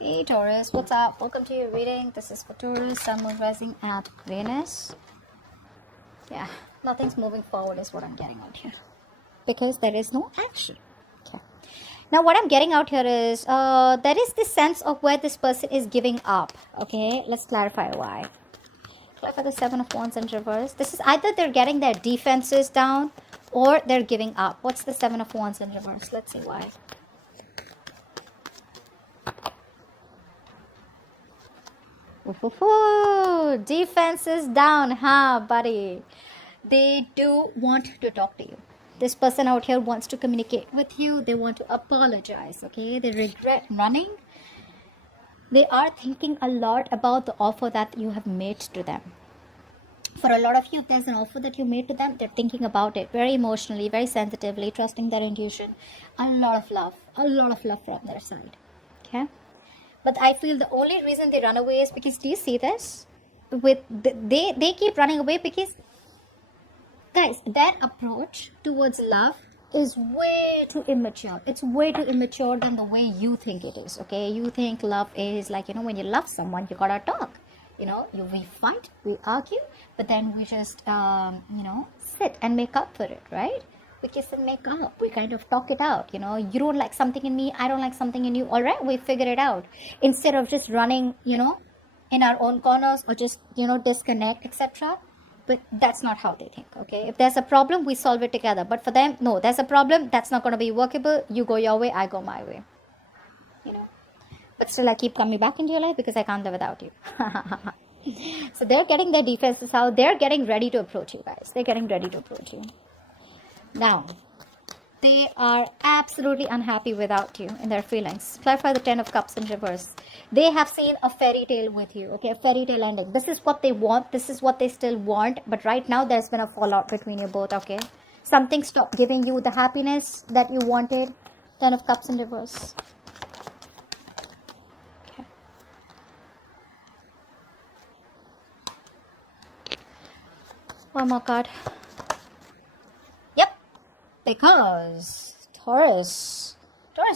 Hey Taurus, what's up? Welcome to your reading. This is for Taurus, Sun, Moon, Rising at Venus. Yeah, nothing's moving forward is what I'm getting out here. Because there is no action. Okay. Now what I'm getting out here is, there is this sense of where this person is giving up. Okay, let's clarify why. Clarify the Seven of Wands in reverse. This is either they're getting their defenses down or they're giving up. What's the Seven of Wands in reverse? Let's see why. Defense is down, huh, buddy? They do want to talk to you. This person out here wants to communicate with you. They want to apologize, okay? They regret running. They are thinking a lot about the offer that you have made to them. For a lot of you, if there's an offer that you made to them, they're thinking about it very emotionally, very sensitively, trusting their intuition. A lot of love from their side, okay? But I feel the only reason they run away is because, do you see this? They keep running away because, guys, their approach towards love is way too immature. It's way too immature than the way you think it is, okay? You think love is like, when you love someone, you gotta talk. We fight, we argue, but then we just, sit and make up for it, right? We kiss and make up. We kind of talk it out. You don't like something in me, I don't like something in you. All right, we figure it out. Instead of just running, in our own corners or just, disconnect, etc. But that's not how they think, okay? If there's a problem, we solve it together. But for them, no, there's a problem. That's not going to be workable. You go your way, I go my way. But still, I keep coming back into your life because I can't live without you. So they're getting their defenses out. They're getting ready to approach you, guys. They're getting ready to approach you. Now, they are absolutely unhappy without you in their feelings. Clarify the Ten of Cups in reverse. They have seen a fairy tale with you, okay? A fairy tale ending. This is what they want. This is what they still want. But right now, there's been a fallout between you both, okay? Something stopped giving you the happiness that you wanted. Ten of Cups in reverse. Okay. One more card. Because Taurus,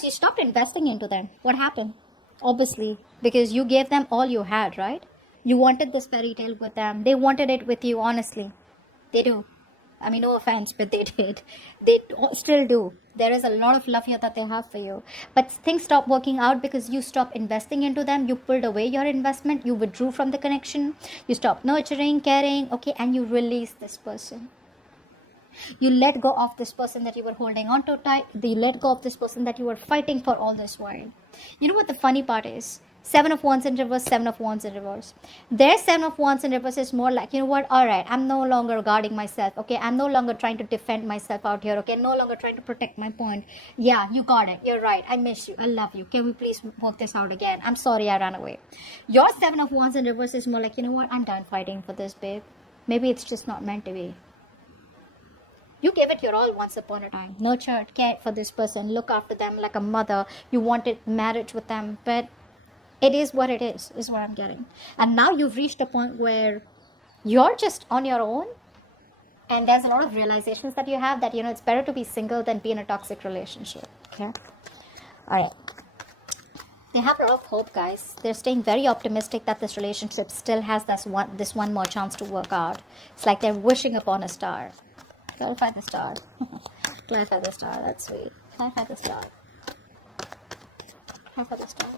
you stopped investing into them. What happened? Obviously, because you gave them all you had, right? You wanted this fairy tale with them. They wanted it with you, honestly. They do. I mean, no offense, but they did. They still do. There is a lot of love here that they have for you. But things stopped working out because you stopped investing into them. You pulled away your investment. You withdrew from the connection. You stopped nurturing, caring, okay? And you released this person. You let go of this person that you were holding on to tight. You let go of this person that you were fighting for all this while. You know what the funny part is? Seven of Wands in reverse, Seven of Wands in reverse. Their Seven of Wands in reverse is more like, all right, I'm no longer guarding myself, okay? I'm no longer trying to defend myself out here, okay? No longer trying to protect my point. Yeah, you got it. You're right. I miss you. I love you. Can we please work this out again? I'm sorry I ran away. Your Seven of Wands in reverse is more like, I'm done fighting for this, babe. Maybe it's just not meant to be. You gave it your all once upon a time. Nurtured, cared for this person, look after them like a mother. You wanted marriage with them, but it is what it is what I'm getting. And now you've reached a point where you're just on your own. And there's a lot of realizations that you have that, it's better to be single than be in a toxic relationship. Okay? All right. They have a lot of hope, guys. They're staying very optimistic that this relationship still has this one more chance to work out. It's like they're wishing upon a star. Clarify the star. Clarify the star. That's sweet. Clarify the star. Clarify the star.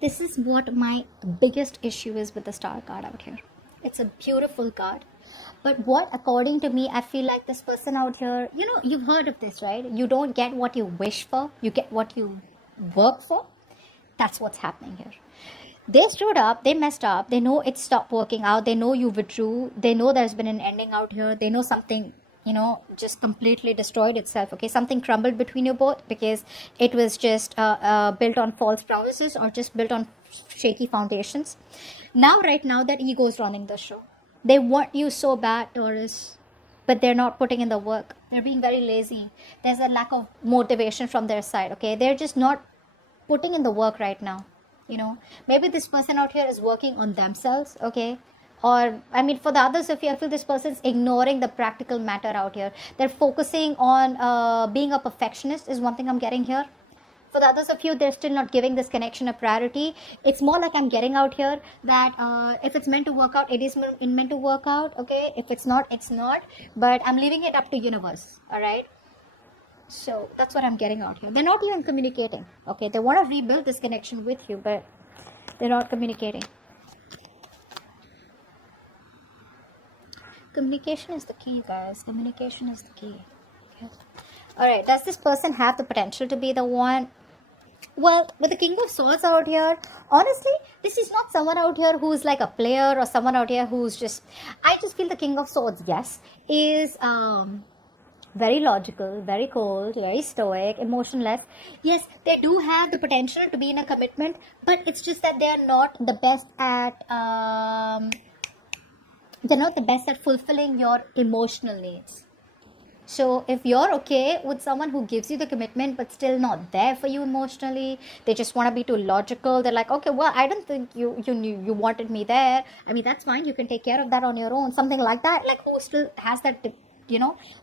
This is what my biggest issue is with the star card out here. It's a beautiful card. But what, according to me, I feel like this person out here, you've heard of this, right? You don't get what you wish for. You get what you work for. That's what's happening here. They stood up, they messed up, they know it stopped working out, they know you withdrew, they know there's been an ending out here, they know something, just completely destroyed itself, okay? Something crumbled between you both because it was just built on false promises or just built on shaky foundations. Right now, that ego is running the show. They want you so bad, Taurus, but they're not putting in the work. They're being very lazy. There's a lack of motivation from their side, okay? They're just not putting in the work right now. Maybe this person out here is working on themselves, okay? Or I mean, for the others of you, I feel this person's ignoring the practical matter out here. They're focusing on being a perfectionist is one thing I'm getting here. For the others of you, they're still not giving this connection a priority. It's more like I'm getting out here that if it's meant to work out, it is meant to work out. Okay, if it's not, it's not. But I'm leaving it up to universe. All right. So that's what I'm getting out here. They're not even communicating. Okay, they want to rebuild this connection with you, but they're not communicating. Communication is the key, guys. Communication is the key. Okay. All right. Does this person have the potential to be the one? Well, with the King of Swords out here, honestly, this is not someone out here who's like a player or someone out here who's just... I just feel the King of Swords, yes, is very logical, very cold, very stoic, emotionless. Yes, they do have the potential to be in a commitment, but it's just that they are not the best at... they're not the best at fulfilling your emotional needs. So if you're okay with someone who gives you the commitment but still not there for you emotionally, they just want to be too logical. They're like, okay, well, I don't think you knew you wanted me there. I mean, that's fine. You can take care of that on your own. Something like that. Like, who still has that,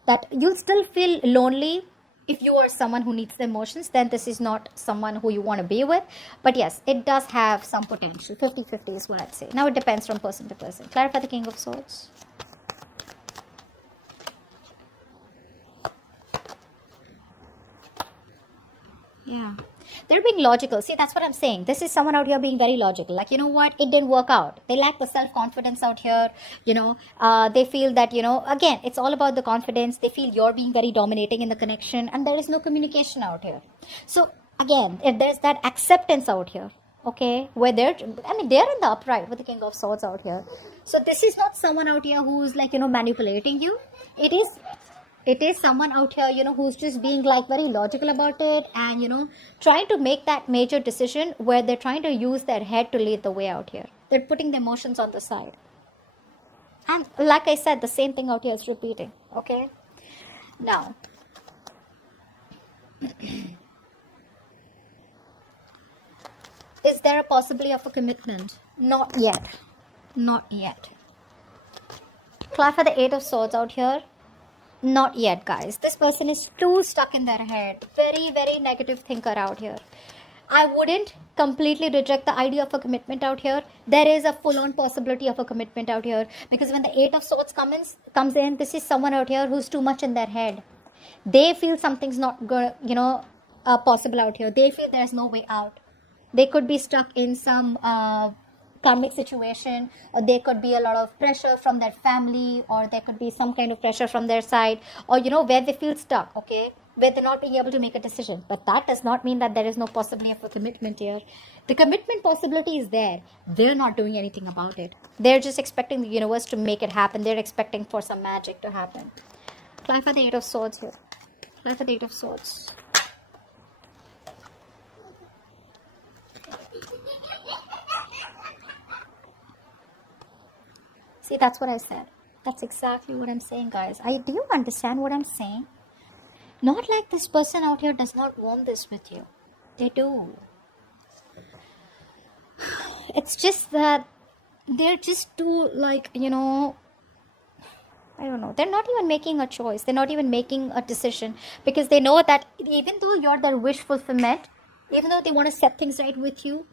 that you'll still feel lonely. If you are someone who needs the emotions, then this is not someone who you want to be with. But yes, it does have some potential. 50-50 is what I'd say. Now it depends from person to person. Clarify the King of Swords. Yeah, they're being logical. See, that's what I'm saying. This is someone out here being very logical. Like, you know what? It didn't work out. They lack the self-confidence out here. They feel that, again, it's all about the confidence. They feel you're being very dominating in the connection, and there is no communication out here. So, again, if there's that acceptance out here, okay, where they're in the upright with the King of Swords out here. So, this is not someone out here who's like, manipulating you. It is someone out here, who's just being like very logical about it and, trying to make that major decision where they're trying to use their head to lead the way out here. They're putting the emotions on the side. And like I said, the same thing out here is repeating. Okay. Now, is there a possibility of a commitment? Not yet. Not yet. Clarify the Eight of Swords out here. Not yet, guys. This person is too stuck in their head. Very, very negative thinker out here. I wouldn't completely reject the idea of a commitment out here. There is a full-on possibility of a commitment out here. Because when the Eight of Swords comes in, this is someone out here who's too much in their head. They feel something's not good, possible out here. They feel there's no way out. They could be stuck in some... karmic situation, or there could be a lot of pressure from their family, or there could be some kind of pressure from their side, or where they feel stuck, okay, where they're not being able to make a decision. But that does not mean that there is no possibility of a commitment here. The commitment possibility is there. They're not doing anything about it. They're just expecting the universe to make it happen. They're expecting for some magic to happen. Clarify the Eight of Swords here. Clarify the Eight of Swords. See, that's what I said. That's exactly what I'm saying, guys. Do you understand what I'm saying? Not like this person out here does not want this with you. They do. It's just that they're just too, like, I don't know. They're not even making a choice. They're not even making a decision. Because they know that even though you're their wish fulfillment, even though they want to set things right with you,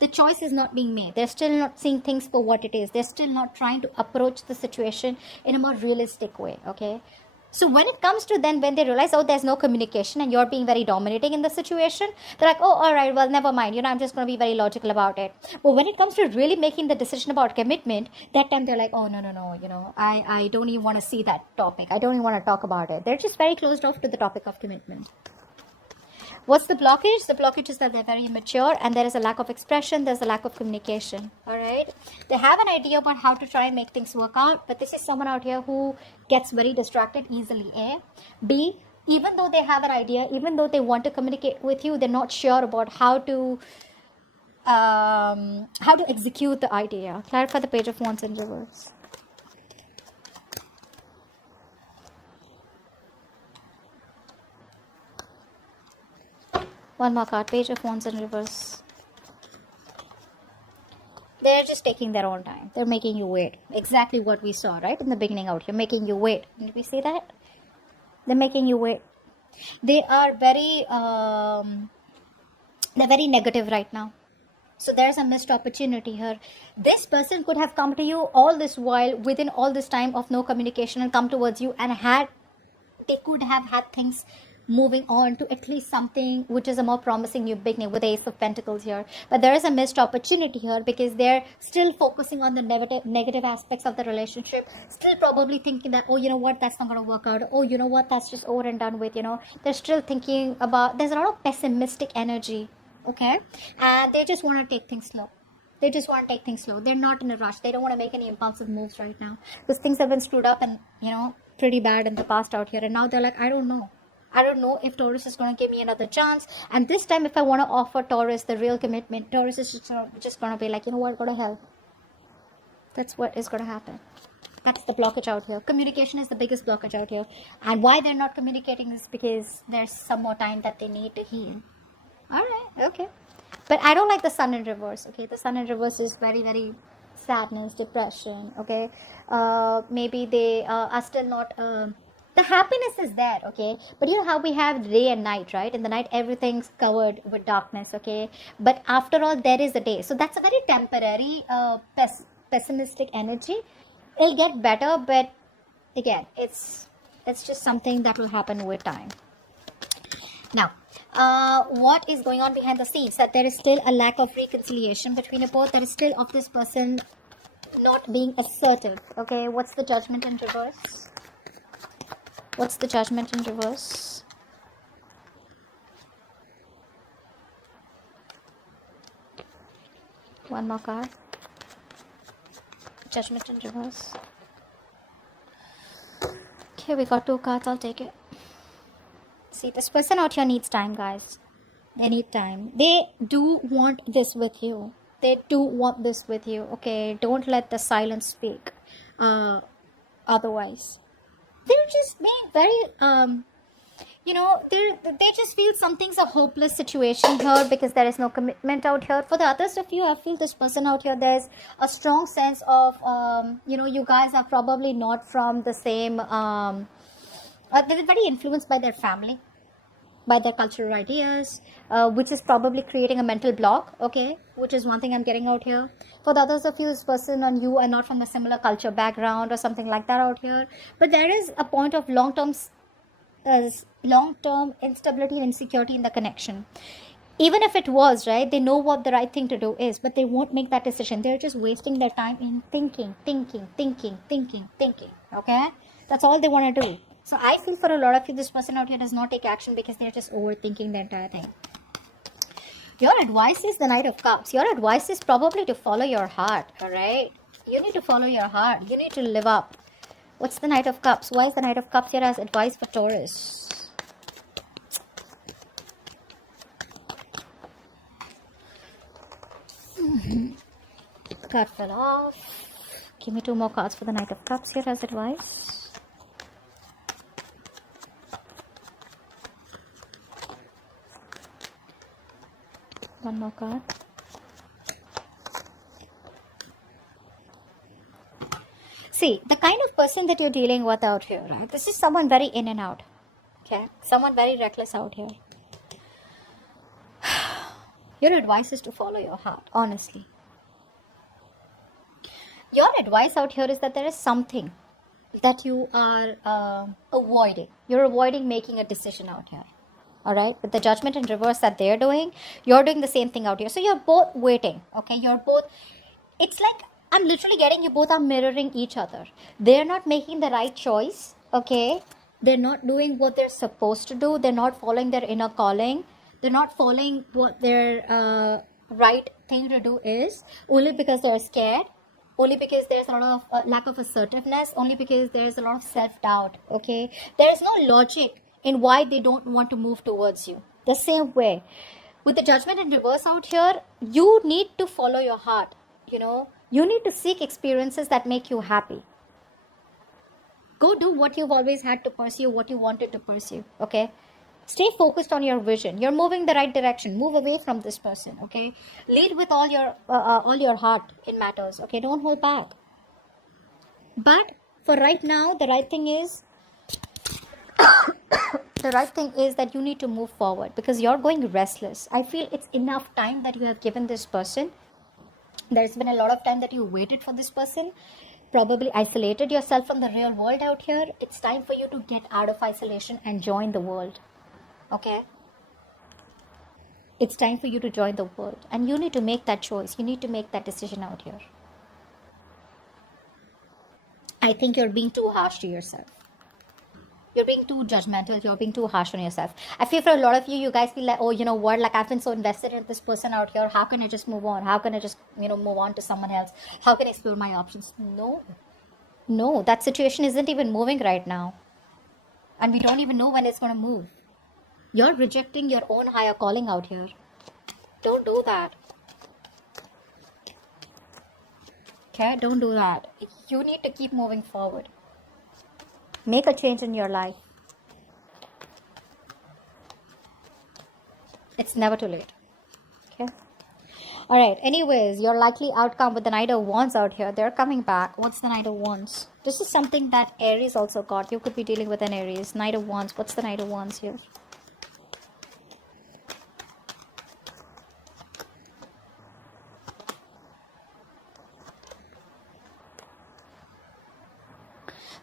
the choice is not being made. They're still not seeing things for what it is. They're still not trying to approach the situation in a more realistic way, okay? So when it comes to then, when they realize, oh, there's no communication and you're being very dominating in the situation, they're like, oh, all right, well, never mind. I'm just going to be very logical about it. But when it comes to really making the decision about commitment, that time they're like, oh, no, I don't even want to see that topic. I don't even want to talk about it. They're just very closed off to the topic of commitment. What's the blockage? The blockage is that they're very immature and there is a lack of expression. There's a lack of communication. All right. They have an idea about how to try and make things work out. But this is someone out here who gets very distracted easily. A. B. Even though they have an idea, even though they want to communicate with you, they're not sure about how to execute the idea. Clarify the Page of Wands in reverse. One more card, Page of Wands in reverse. They're just taking their own time. They're making you wait. Exactly what we saw, right? In the beginning out here, making you wait. Did we see that? They're making you wait. They are they're very negative right now. So there's a missed opportunity here. This person could have come to you all this while, within all this time of no communication, and come towards you, and they could have had things moving on to at least something which is a more promising new beginning with the Ace of Pentacles here. But there is a missed opportunity here because they're still focusing on the negative aspects of the relationship, still probably thinking that, oh, you know what, that's not going to work out. Oh, you know what, that's just over and done with, They're still thinking about, there's a lot of pessimistic energy, okay? And they just want to take things slow. They're not in a rush. They don't want to make any impulsive moves right now because things have been screwed up and, pretty bad in the past out here. And now they're like, I don't know if Taurus is going to give me another chance. And this time, if I want to offer Taurus the real commitment, Taurus is just going to be like, you know what, go to hell. That's what is going to happen. That's the blockage out here. Communication is the biggest blockage out here. And why they're not communicating is because there's some more time that they need to heal. All right, okay. But I don't like the sun in reverse, okay? The sun in reverse is very, very sadness, depression, okay? Maybe they are still not... the happiness is there, okay? But you know how we have day and night, right? In the night, everything's covered with darkness, okay? But after all, there is a day. So that's a very temporary, pessimistic energy. It'll get better, but again, it's just something that will happen with time. Now, what is going on behind the scenes? That there is still a lack of reconciliation between you both. There is still of this person not being assertive, okay? What's the Judgment in reverse? What's the Judgment in reverse? One more card. Judgment in reverse. Okay, we got 2 cards. I'll take it. See, this person out here needs time, guys. They need time. They do want this with you. Okay? Don't let the silence speak. Otherwise. They're just being very, they just feel something's a hopeless situation here because there is no commitment out here. For the others of you, I feel this person out here, there's a strong sense of, you guys are probably not from the same, they're very influenced by their family, by their cultural ideas, which is probably creating a mental block, okay, which is one thing I'm getting out here. For the others of you, this person and you are not from a similar culture background or something like that out here, but there is a point of long-term instability and insecurity in the connection. Even if it was, right, they know what the right thing to do is, but they won't make that decision. They're just wasting their time in thinking, okay? That's all they want to do. So I feel for a lot of you, this person out here does not take action because they're just overthinking the entire thing. Your advice is the Knight of Cups. Your advice is probably to follow your heart, all right? You need to follow your heart. You need to live up. What's the Knight of Cups? Why is the Knight of Cups here as advice for Taurus? Card fell off. Give me 2 more cards for the Knight of Cups here as advice. One more card. See, the kind of person that you're dealing with out here, right? This is someone very in and out. Okay? Someone very reckless out here. Your advice is to follow your heart, honestly. Your advice out here is that there is something that you are avoiding. You're avoiding making a decision out here. Alright, with the Judgment in reverse that they're doing, you're doing the same thing out here. So you're both waiting, okay? It's like, I'm literally getting you both are mirroring each other. They're not making the right choice, okay? They're not doing what they're supposed to do. They're not following their inner calling. They're not following what their right thing to do is, only because they're scared, only because there's a lot of lack of assertiveness, only because there's a lot of self-doubt, okay? There's no logic in why they don't want to move towards you. The same way, with the Judgment in reverse out here, you need to follow your heart, You need to seek experiences that make you happy. Go do what you've always had to pursue, what you wanted to pursue, okay? Stay focused on your vision. You're moving the right direction. Move away from this person, okay? Lead with all your heart in matters, okay? Don't hold back. But for right now, the right thing is that you need to move forward, because you're going restless. I feel it's enough time that you have given this person. There's been a lot of time that you waited for this person, probably isolated yourself from the real world out here. It's time for you to get out of isolation and join the world, okay? It's time for you to join the world, and you need to make that choice. You need to make that decision out here. I think you're being too harsh to yourself. You're being too judgmental. You're being too harsh on yourself. I feel for a lot of you, you guys feel like, oh, you know what? Like, I've been so invested in this person out here. How can I just move on? How can I just, move on to someone else? How can I explore my options? No, that situation isn't even moving right now. And we don't even know when it's going to move. You're rejecting your own higher calling out here. Don't do that. Okay, don't do that. You need to keep moving forward. Make a change in your life. It's never too late. Okay. All right. Anyways, your likely outcome with the Knight of Wands out here. They're coming back. What's the Knight of Wands? This is something that Aries also got. You could be dealing with an Aries. Knight of Wands. What's the Knight of Wands here?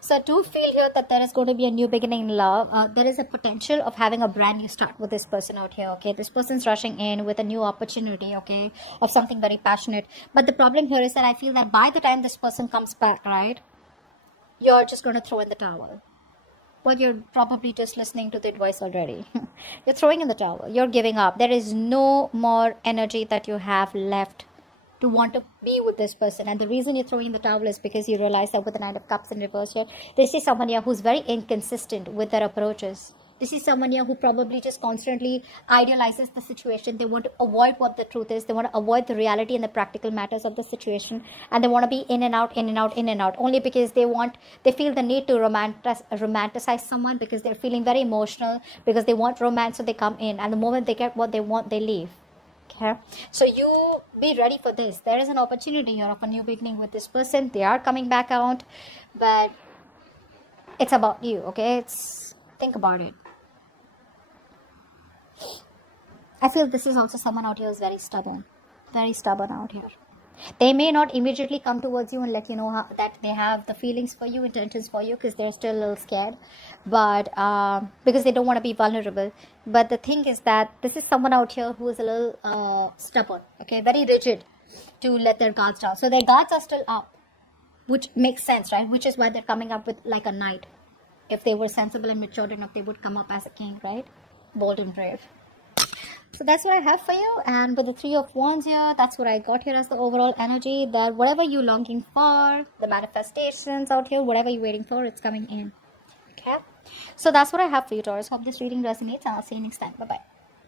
So I do feel here that there is going to be a new beginning in love. There is a potential of having a brand new start with this person out here, okay? This person's rushing in with a new opportunity, okay, of something very passionate. But the problem here is that I feel that by the time this person comes back, right, you're just going to throw in the towel. Well, you're probably just listening to the advice already. You're throwing in the towel. You're giving up. There is no more energy that you have left to want to be with this person. And the reason you're throwing in the towel is because you realize that with the Knight of Cups in reverse here, this is someone here who's very inconsistent with their approaches. This is someone here who probably just constantly idealizes the situation. They want to avoid what the truth is. They want to avoid the reality and the practical matters of the situation. And they want to be in and out, in and out, in and out. Only because they feel the need to romanticize someone, because they're feeling very emotional, because they want romance, so they come in. And the moment they get what they want, they leave. Okay, so you be ready for this. There is an opportunity here of a new beginning with this person. They are coming back out, but it's about you, okay? Think about it. I feel this is also someone out here who's very stubborn out here. They may not immediately come towards you and let you know that they have the feelings for you, intentions for you, because they're still a little scared, but because they don't want to be vulnerable. But the thing is that this is someone out here who is a little stubborn, okay, very rigid to let their guards down. So their guards are still up, which makes sense, right? Which is why they're coming up with like a knight. If they were sensible and matured enough, they would come up as a king, right? Bold and brave. So that's what I have for you. And with the Three of Wands here, that's what I got here as the overall energy, that whatever you're longing for, the manifestations out here, whatever you're waiting for, it's coming in. Okay? So that's what I have for you, Taurus. Hope this reading resonates, and I'll see you next time. Bye-bye.